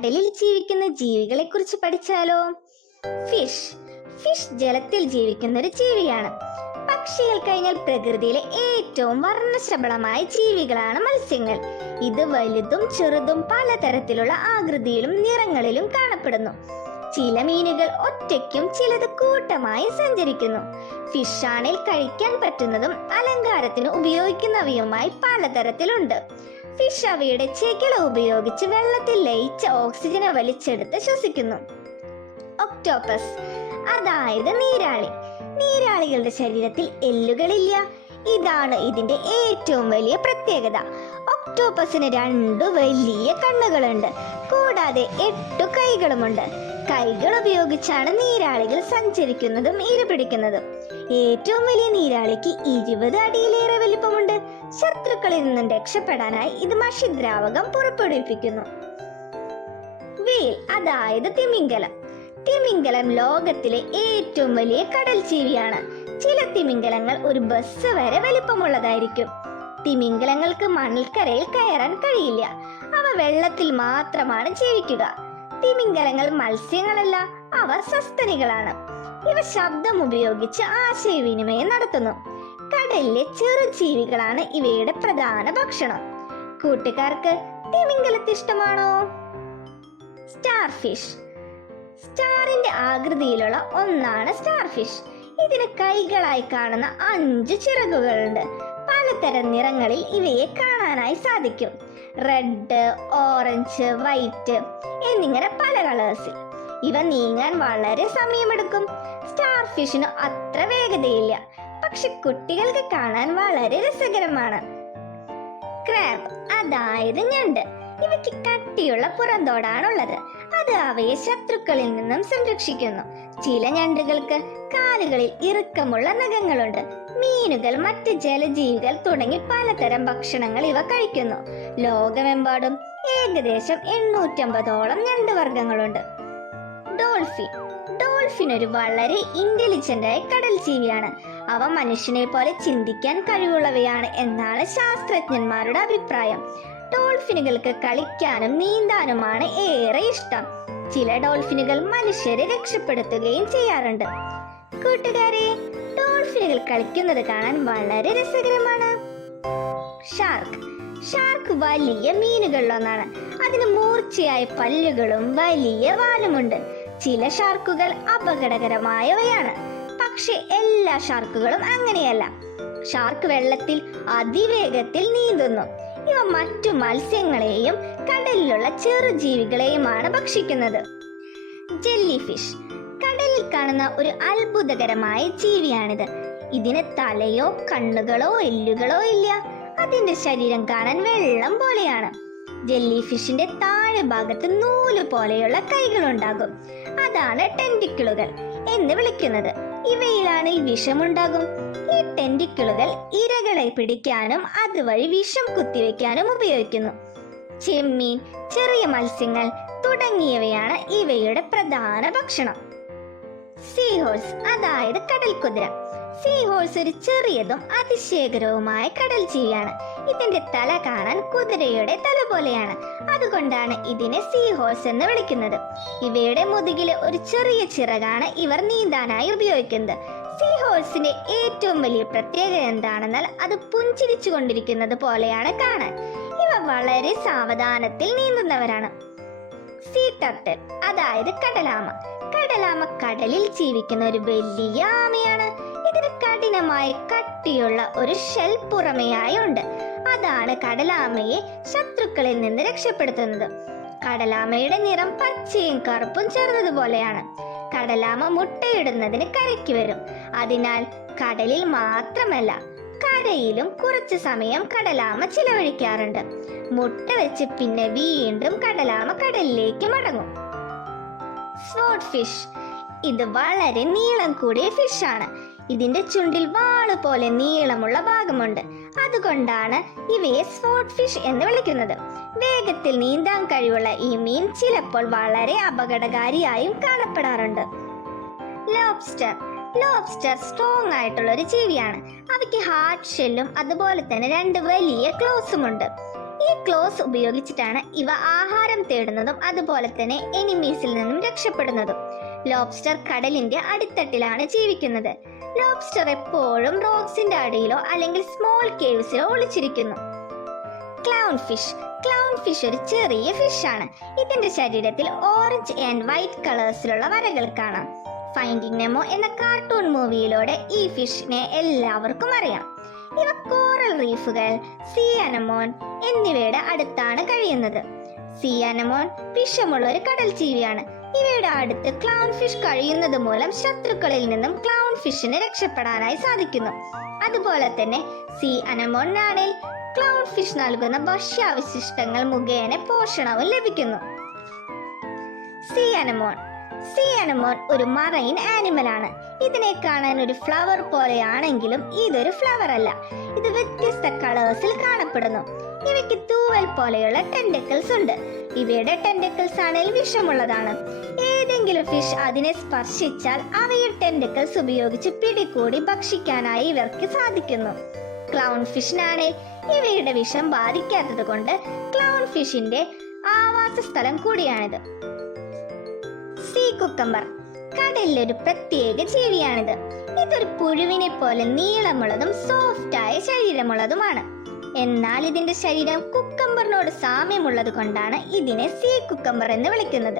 കടലിൽ ജീവിക്കുന്ന ജീവികളെ കുറിച്ച് പഠിച്ചാലോ? ഫിഷ് ഫിഷ് ജലത്തിൽ ജീവിക്കുന്ന ഒരു ജീവിയാണ്. പക്ഷികൾ കഴിഞ്ഞാൽ പ്രകൃതിയിലെ ഏറ്റവും വർണശബളമായ ജീവികളാണ് മത്സ്യങ്ങൾ. ഇത് വലുതും ചെറുതും പലതരത്തിലുള്ള ആകൃതിയിലും നിറങ്ങളിലും കാണപ്പെടുന്നു. ചില മീനുകൾ ഒറ്റയ്ക്കും ചിലത് കൂട്ടമായി സഞ്ചരിക്കുന്നു. ഫിഷാണിൽ കഴിക്കാൻ പറ്റുന്നതും അലങ്കാരത്തിന് ഉപയോഗിക്കുന്നവയുമായി പലതരത്തിലുണ്ട്. ഫിഷ് അവയുടെ ചെകിള ഉപയോഗിച്ച് വെള്ളത്തിൽ ലയിച്ച ഓക്സിജനെ വലിച്ചെടുത്ത് ശ്വസിക്കുന്നു. ഒക്ടോപ്പസ് അതായത് നീരാളി. നീരാളികളുടെ ശരീരത്തിൽ എല്ലുകളില്ല. ഇതാണ് ഇതിന്റെ ഏറ്റവും വലിയ പ്രത്യേകത. ഒക്ടോപ്പസിന് രണ്ടു വലിയ കണ്ണുകളുണ്ട്. കൂടാതെ എട്ടു കൈകളുമുണ്ട്. കൈകൾ ഉപയോഗിച്ചാണ് നീരാളികൾ സഞ്ചരിക്കുന്നതും ഇരപിടിക്കുന്നതും. ഏറ്റവും വലിയ നീരാളിക്ക് ഇരുപത് അടിയിലേറെ വലിപ്പമുണ്ട്. ശത്രുക്കളിൽ നിന്നും രക്ഷപ്പെടാനായി ഇത് മഷിദ്രാവകം പുറപ്പെടുവിപ്പിക്കുന്നു. വെയിൽ അതായത് തിമിംഗലം. തിമിംഗലം ലോകത്തിലെ ഏറ്റവും വലിയ കടൽ ജീവിയാണ് ചില തിമിംഗലങ്ങൾ ഒരു ബസ് വരെ വലിപ്പമുള്ളതായിരിക്കും. തിമിംഗലങ്ങൾക്ക് മണൽക്കരയിൽ കയറാൻ കഴിയില്ല. അവ വെള്ളത്തിൽ മാത്രമാണ് ജീവിക്കുക. തിമിംഗലങ്ങൾ മത്സ്യങ്ങളല്ല അവ സസ്തനികളാണ്. ഇവ ശബ്ദം ഉപയോഗിച്ച് ആശയവിനിമയം നടത്തുന്നു. കടലിലെ ചെറു ജീവികളാണ് ഇവയുടെ പ്രധാന ഭക്ഷണം. കൂട്ടുകാർക്ക് തിമിംഗലത്തെ ഇഷ്ടമാണോ? സ്റ്റാർ ഫിഷ് സ്റ്റാറിന്റെ ആകൃതിയിലുള്ള ഒന്നാണ് സ്റ്റാർ ഫിഷ് ഇതിന് കൈകളായി കാണുന്ന അഞ്ച് ചിറകുകളുണ്ട്. പലതരം നിറങ്ങളിൽ ഇവയെ കാണാനായി സാധിക്കും. റെഡ് ഓറഞ്ച് വൈറ്റ് എന്നിങ്ങനെ പല കളേഴ്സിൽ. ഇവ നീങ്ങാൻ വളരെ സമയമെടുക്കും. സ്റ്റാർ ഫിഷിന് അത്ര വേഗതയില്ല. പക്ഷെ കുട്ടികൾക്ക് കാണാൻ വളരെ രസകരമാണ്. ക്രാബ് അതായത് ഞണ്ട്. ഇവയ്ക്ക് കട്ടിയുള്ള പുറന്തോടാണുള്ളത്. അത് അവയെ ശത്രുക്കളിൽ നിന്നും സംരക്ഷിക്കുന്നു. ചില ഞണ്ടുകൾക്ക് കാലുകളിൽ ഇറുക്കമുള്ള നഖങ്ങളുണ്ട്. മീനുകൾ മറ്റ് ജലജീവികൾ തുടങ്ങി പലതരം ഭക്ഷണങ്ങൾ ഇവ കഴിക്കുന്നു. ലോകമെമ്പാടും ഏകദേശം എണ്ണൂറ്റമ്പതോളം ഞണ്ട് വർഗങ്ങളുണ്ട് ഡോൾഫിൻ ഡോൾഫിൻ ഒരു വളരെ ഇന്റലിജന്റ് ആയ കടൽ ജീവിയാണ് അവ മനുഷ്യനെ പോലെ ചിന്തിക്കാൻ കഴിവുള്ളവയാണ് എന്നാണ് ശാസ്ത്രജ്ഞന്മാരുടെ അഭിപ്രായം. ഡോൾഫിനുകൾക്ക് കളിക്കാനും നീന്താനുമാണ് ഏറെ ഇഷ്ടം. ചില ഡോൾഫിനുകൾ മനുഷ്യരെ രക്ഷപ്പെടുത്തുകയും ചെയ്യാറുണ്ട്. കൂട്ടുകാരെ ഡോൾഫിനുകൾ കളിക്കുന്നത് കാണാൻ വളരെ രസകരമാണ്. ഷാർക്ക്. ഷാർക്ക് വലിയ മീനുകളിലൊന്നാണ്. അതിന് മൂർച്ചയായ പല്ലുകളും വലിയ വാലുമുണ്ട്. ചില ഷാർക്കുകൾ അപകടകരമായവയാണ്. പക്ഷെ എല്ലാ ഷാർക്കുകളും അങ്ങനെയല്ല. ഷാർക്ക് വെള്ളത്തിൽ അതിവേഗത്തിൽ നീന്തുന്നു. ഇവ മറ്റു മത്സ്യങ്ങളെയും കടലിലുള്ള ചെറുജീവികളെയുമാണ് ഭക്ഷിക്കുന്നത്. ജെല്ലി ഫിഷ് കടലിൽ കാണുന്ന ഒരു അത്ഭുതകരമായ ജീവിയാണിത്. ഇതിന് തലയോ കണ്ണുകളോ എല്ലുകളോ ഇല്ല. അതിന്റെ ശരീരം കാണാൻ വെള്ളം പോലെയാണ്. ജെല്ലി ഫിഷിന്റെ താഴെ ഭാഗത്ത് നൂൽ പോലെയുള്ള കൈകൾ ഉണ്ടാകും. അതാണ് ടെന്റിക്കിളുകൾ എന്ന് വിളിക്കുന്നത്. ഇവയിലാണ് ഈ വിഷമുണ്ടാകും. ഈ ടെന്റിക്കിളുകൾ ഇരകളെ പിടിക്കാനും അതുവഴി വിഷം കുത്തിവെക്കാനും ഉപയോഗിക്കുന്നു. ചെമ്മീൻ ചെറിയ മത്സ്യങ്ങൾ തുടങ്ങിയവയാണ് ഇവയുടെ പ്രധാന ഭക്ഷണം. സീ ഹോഴ്സ് അതായത് കടൽ കുതിര. സീ ഹോഴ്സ് ഒരു ചെറിയതും അതിശയകരവുമായ കടൽ ജീവിയാണ്. ഇതിന്റെ തല കാണാൻ കുതിരയുടെ തല പോലെയാണ്. അതുകൊണ്ടാണ് ഇതിനെ സീ ഹോഴ്സ് എന്ന് വിളിക്കുന്നത്. ഇവയുടെ മുതുകിലെ ഒരു ചെറിയ ചിറകാണ് ഇവർ നീന്താനായി ഉപയോഗിക്കുന്നത്. സീ ഹോഴ്സിന്റെ ഏറ്റവും വലിയ പ്രത്യേകത എന്താണെന്നാൽ അത് പുഞ്ചിരിച്ചു കൊണ്ടിരിക്കുന്നത് പോലെയാണ് കാണാൻ. ഇവ വളരെ സാവധാനത്തിൽ നീന്തുന്നവരാണ്. സീ ടർട്ടൽ അതായത് കടലാമ. കടലാമ കടലിൽ ജീവിക്കുന്ന ഒരു വലിയ ആമയാണ്. ഇതിന് കഠിനമായ കട്ടിയുള്ള ഒരു ഷെൽ പുറമെയായി ഉണ്ട്. അതാണ് കടലാമയെ ശത്രുക്കളിൽ നിന്ന് രക്ഷപ്പെടുത്തുന്നത്. കടലാമയുടെ നിറം പച്ചയും കറുപ്പും ചേർന്നതുപോലെയാണ്. കടലാമ മുട്ടയിടുന്നതിന് കരയ്ക്ക് വരും. അതിനാൽ കടലിൽ മാത്രമല്ല കരയിലും കുറച്ചു സമയം കടലാമ ചിലവഴിക്കാറുണ്ട്. മുട്ട വെച്ച് പിന്നെ വീണ്ടും കടലാമ കടലിലേക്ക് മടങ്ങും. സ്വോർഡ് ഫിഷ് ഇത് വളരെ നീളം കൂടിയ ഫിഷാണ് ഇതിന്റെ ചുണ്ടിൽ വാൾ പോലെ നീളമുള്ള ഭാഗമുണ്ട്. അതുകൊണ്ടാണ് ഇവയെ സ്പോട്ട് ഫിഷ് എന്ന് വിളിക്കുന്നത്. വേഗത്തിൽ നീന്താൻ കഴിവുള്ള ഈ മീൻ ചിലപ്പോൾ വളരെ അപകടകാരിയായും കാണപ്പെടാറുണ്ട്. ലോബ്സ്റ്റർ ലോബ്സ്റ്റർ സ്ട്രോങ് ആയിട്ടുള്ള ഒരു ജീവിയാണ്. അവയ്ക്ക് ഹാർഡ് ഷെല്ലും അതുപോലെ തന്നെ രണ്ട് വലിയ ക്ലോസും ഉണ്ട്. ഈ ക്ലോസ് ഉപയോഗിച്ചിട്ടാണ് ഇവ ആഹാരം തേടുന്നതും അതുപോലെ തന്നെ എനിമീസിൽ നിന്നും രക്ഷപ്പെടുന്നതും. ലോബ്സ്റ്റർ കടലിന്റെ അടിത്തട്ടിലാണ് ജീവിക്കുന്നത്. ലോബ്സ്റ്റർ എപ്പോഴും റോക്സിന്റെ അടിയിലോ അല്ലെങ്കിൽ സ്മോൾ കേവ്സിലോ ഒളിച്ചിരിക്കുന്നു. ക്ലൗൺ ഫിഷ് ക്ലൗൺ ഫിഷ് ഒരു ചെറിയ ഫിഷ് ആണ്. ഇതിന്റെ ശരീരത്തിൽ ഓറഞ്ച് ആൻഡ് വൈറ്റ് കളേഴ്സിലുള്ള വരകൾ കാണാം. ഫൈൻഡിങ് നെമോ എന്ന കാർട്ടൂൺ മൂവിയിലൂടെ ഈ ഫിഷിനെ എല്ലാവർക്കും അറിയാം. ഇവ കോറൽ റീഫുകൾ സീ അനമോൺ എന്നിവയുടെ അടുത്താണ് കഴിയുന്നത്. സീ അനമോൺ വിഷമുള്ള ഒരു കടൽ ജീവിയാണ് ഇവയുടെ അടുത്ത് ക്ലൗൺ ഫിഷ് കഴിയുന്നത് മൂലം ശത്രുക്കളിൽ നിന്നും ക്ലൗൺ ഫിഷിന് രക്ഷപ്പെടാനായി സാധിക്കുന്നു. അതുപോലെ തന്നെ സീ അനമോണിനാണെങ്കിൽ ക്ലൗൺ ഫിഷ് നൽകുന്ന ഭക്ഷ്യാവശിഷ്ടങ്ങൾ മുഖേന പോഷണവും ലഭിക്കുന്നു. സി അനമോൺ. സി അനമോൺ ഒരു മറൈൻ ആനിമൽ ആണ് ഇതിനെ കാണാൻ ഒരു ഫ്ലവർ പോലെയാണെങ്കിലും ഇതൊരു ഫ്ലവർ അല്ല ഇത് വ്യത്യസ്ത കളേഴ്സിൽ കാണപ്പെടുന്നു. ഇവയ്ക്ക് തൂവൽ പോലെയുള്ള ടെൻഡക്കിൾസ് ഉണ്ട്. ഇവയുടെ ടെൻഡക്കിൾസ് ആണെങ്കിൽ വിഷമുള്ളതാണ്. ഏതെങ്കിലും ഫിഷ് അതിനെ സ്പർശിച്ചാൽ അവയിൽ ടെൻഡക്കിൾസ് ഉപയോഗിച്ച് പിടികൂടി ഭക്ഷിക്കാനായി ഇവർക്ക് സാധിക്കുന്നു. ക്ലൗൺ ഫിഷിനാണ് ഇവയുടെ വിഷം ബാധിക്കാത്തത് കൊണ്ട് ക്ലൗൺ ഫിഷിന്റെ ആവാസ സ്ഥലം കൂടിയാണിത്. സീ കുക്കമ്പർ കടലിലൊരു പ്രത്യേക ജീവിയാണിത്. ഇതൊരു പുഴുവിനെ പോലെ നീളമുള്ളതും സോഫ്റ്റായ ശരീരമുള്ളതുമാണ്. എന്നാൽ ഇതിന്റെ ശരീരം കുക്കമ്പറിനോട് സാമ്യമുള്ളത് കൊണ്ടാണ് ഇതിനെ സീ കുക്കമ്പർ എന്ന് വിളിക്കുന്നത്.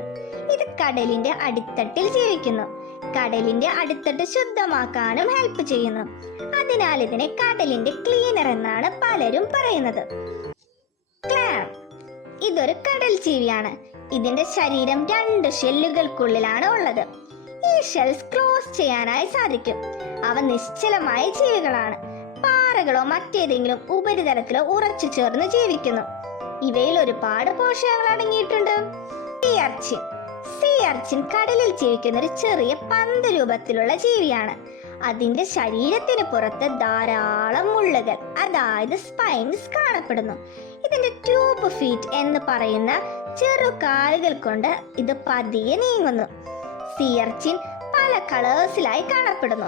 ഇത് കടലിന്റെ അടിത്തട്ടിൽ ജീവിക്കുന്നു. കടലിന്റെ അടിത്തട്ട് ശുദ്ധമാക്കാനും ഹെൽപ്പ് ചെയ്യുന്നു. അതിനാൽ ഇതിനെ കടലിന്റെ ക്ലീനർ എന്നാണ് പലരും പറയുന്നത്. ക്ലാം ഇതൊരു കടൽ ജീവിയാണ്. ഇതിന്റെ ശരീരം രണ്ട് ഷെല്ലുകൾക്കുള്ളിലാണ് ഉള്ളത്. ഈ ഷെൽസ് ക്ലോസ് ചെയ്യാനായി സാധിക്കും. അവ നിശ്ചലമായ ജീവികളാണ്. പാറകളോ മറ്റേതെങ്കിലും ഉപരിതലത്തിലോ ഉറച്ചു ചേർന്ന് ജീവിക്കുന്നു. ഇവയിൽ ഒരുപാട് പോഷകങ്ങൾ അടങ്ങിയിട്ടുണ്ട്. See urchin. സീ അർച്ചിൻ കടലിൽ ജീവിക്കുന്ന ഒരു ചെറിയ പന്ത് രൂപത്തിലുള്ള ജീവിയാണ്. അതിന്റെ ശരീരത്തിന് പുറത്ത് ധാരാളം മുള്ളുകൾ അതായത് സ്പൈൻസ് കാണപ്പെടുന്നു. ഇതിന്റെ ട്യൂബ് ഫീറ്റ് എന്ന് പറയുന്ന ചെറു കാലുകൾ കൊണ്ട് ഇത് പതിയെ നീങ്ങുന്നു. സിയർച്ചിൻ പല കളേഴ്സിലായി കാണപ്പെടുന്നു.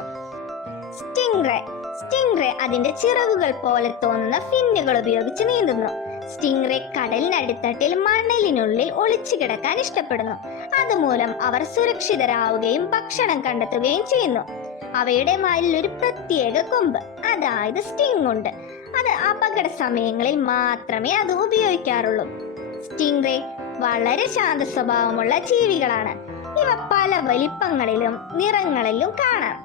സ്റ്റിംഗ്റേ സ്റ്റിംഗ്റേ അതിന്റെ ചിറകുകൾ പോലെ തോന്നുന്ന ഫിന്നുകൾ ഉപയോഗിച്ച് നീന്തുന്നു. സ്റ്റിംഗ്റേ കടലിനടിത്തട്ടിൽ മണലിനുള്ളിൽ ഒളിച്ചു കിടക്കാൻ ഇഷ്ടപ്പെടുന്നു. അതുമൂലം അവർ സുരക്ഷിതരാവുകയും ഭക്ഷണം കണ്ടെത്തുകയും ചെയ്യുന്നു. അവയുടെ മാലിൽ ഒരു പ്രത്യേക കൊമ്പ് അതായത് സ്റ്റിംഗ് ഉണ്ട്. അത് അപകട സമയങ്ങളിൽ മാത്രമേ അത് ഉപയോഗിക്കാറുള്ളൂ. സ്റ്റിംഗ്റേ വളരെ ശാന്ത സ്വഭാവമുള്ള ജീവികളാണ്. ഇവ പല വലിപ്പങ്ങളിലും നിറങ്ങളിലും കാണാം.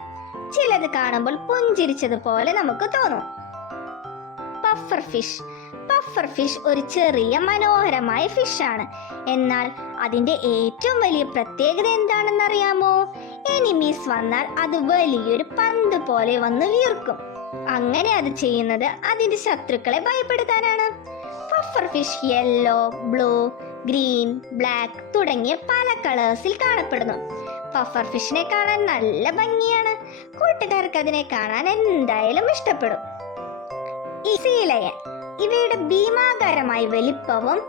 ചിലത് കാണുമ്പോൾ പുഞ്ചിരിച്ചതുപോലെ നമുക്ക് തോന്നും. പഫർ ഫിഷ് പഫർ ഫിഷ് ഒരു ചെറിയ മനോഹരമായ ഫിഷ് ആണ്. എന്നാൽ അതിന്റെ ഏറ്റവും വലിയ പ്രത്യേകത എന്താണെന്നറിയാമോ? എനിമീസ് വന്നാൽ അത് വലിയൊരു പന്ത് പോലെ വന്ന് വീർക്കും. അങ്ങനെ അത് ചെയ്യുന്നത് അതിന്റെ ശത്രുക്കളെ ഭയപ്പെടുത്താനാണ്. Puffer fish yellow blue green black തുടങ്ങിയ പല കളേഴ്സിൽ കാണപ്പെടുന്നു. പഫർ ഫിഷിനെ കാണാൻ നല്ല ഭംഗിയാണ്. കൂട്ടുകാർക്ക് അതിനെ കാണാൻ എന്തായാലും ഇഷ്ടപ്പെടും. ഈ സീലയൻ ഇവയുടെ ഭീമാകാരമായ വലിപ്പവും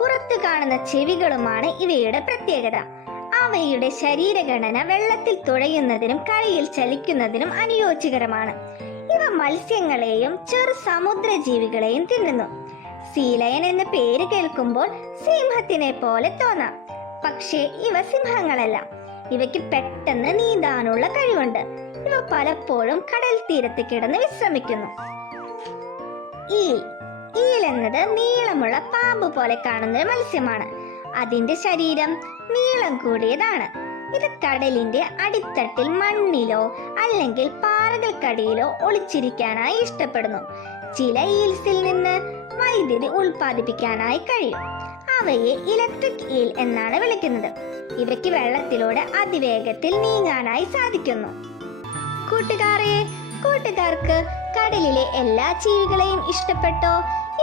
പുറത്തു കാണുന്ന ചെവികളുമാണ് ഇവയുടെ പ്രത്യേകത. അവയുടെ ശരീരഘടന വെള്ളത്തിൽ തുഴയുന്നതിനും കളിയിൽ ചലിക്കുന്നതിനും അനുയോജ്യകരമാണ്. ഇവ മത്സ്യങ്ങളെയും ചെറു സമുദ്ര ജീവികളെയും തിന്നുന്നു സീലയൻ എന്ന പേര് കേൾക്കുമ്പോൾ സിംഹത്തിനെ പോലെ തോന്നാം. പക്ഷേ ഇവ സിംഹങ്ങളല്ല. ഇവയ്ക്ക് പെട്ടെന്ന് നീന്താനുള്ള കഴിവുണ്ട്. ഇവ പലപ്പോഴും കടൽ തീരത്ത് കിടന്ന് വിശ്രമിക്കുന്നു. ഈൽ. ഈൽ എന്നത് നീളമുള്ള പാമ്പ് പോലെ കാണുന്ന ഒരു മത്സ്യമാണ്. അതിന്റെ ശരീരം നീളം കൂടിയതാണ്. ഇത് കടലിന്റെ അടിത്തട്ടിൽ മണ്ണിലോ അല്ലെങ്കിൽ പാറകൾക്കടിയിലോ ഒളിച്ചിരിക്കാനായി ഇഷ്ടപ്പെടുന്നു. ചില ഈൽസിൽ നിന്ന് വൈദ്യുതി ഉൽപ്പാദിപ്പിക്കാനായി കഴിയും. അവയെ ഇലക്ട്രിക് ഈൽ എന്നാണ് വിളിക്കുന്നത്. ഇവയ്ക്ക് വെള്ളത്തിലൂടെ അതിവേഗത്തിൽ നീങ്ങാനായി സാധിക്കുന്നു. കൂട്ടുകാരെ കൂട്ടുകാർക്ക് കടലിലെ എല്ലാ ജീവികളെയും ഇഷ്ടപ്പെട്ടോ?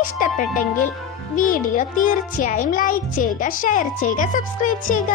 ഇഷ്ടപ്പെട്ടെങ്കിൽ വീഡിയോ തീർച്ചയായും ലൈക്ക് ചെയ്യുക ഷെയർ ചെയ്യുക സബ്സ്ക്രൈബ് ചെയ്യുക.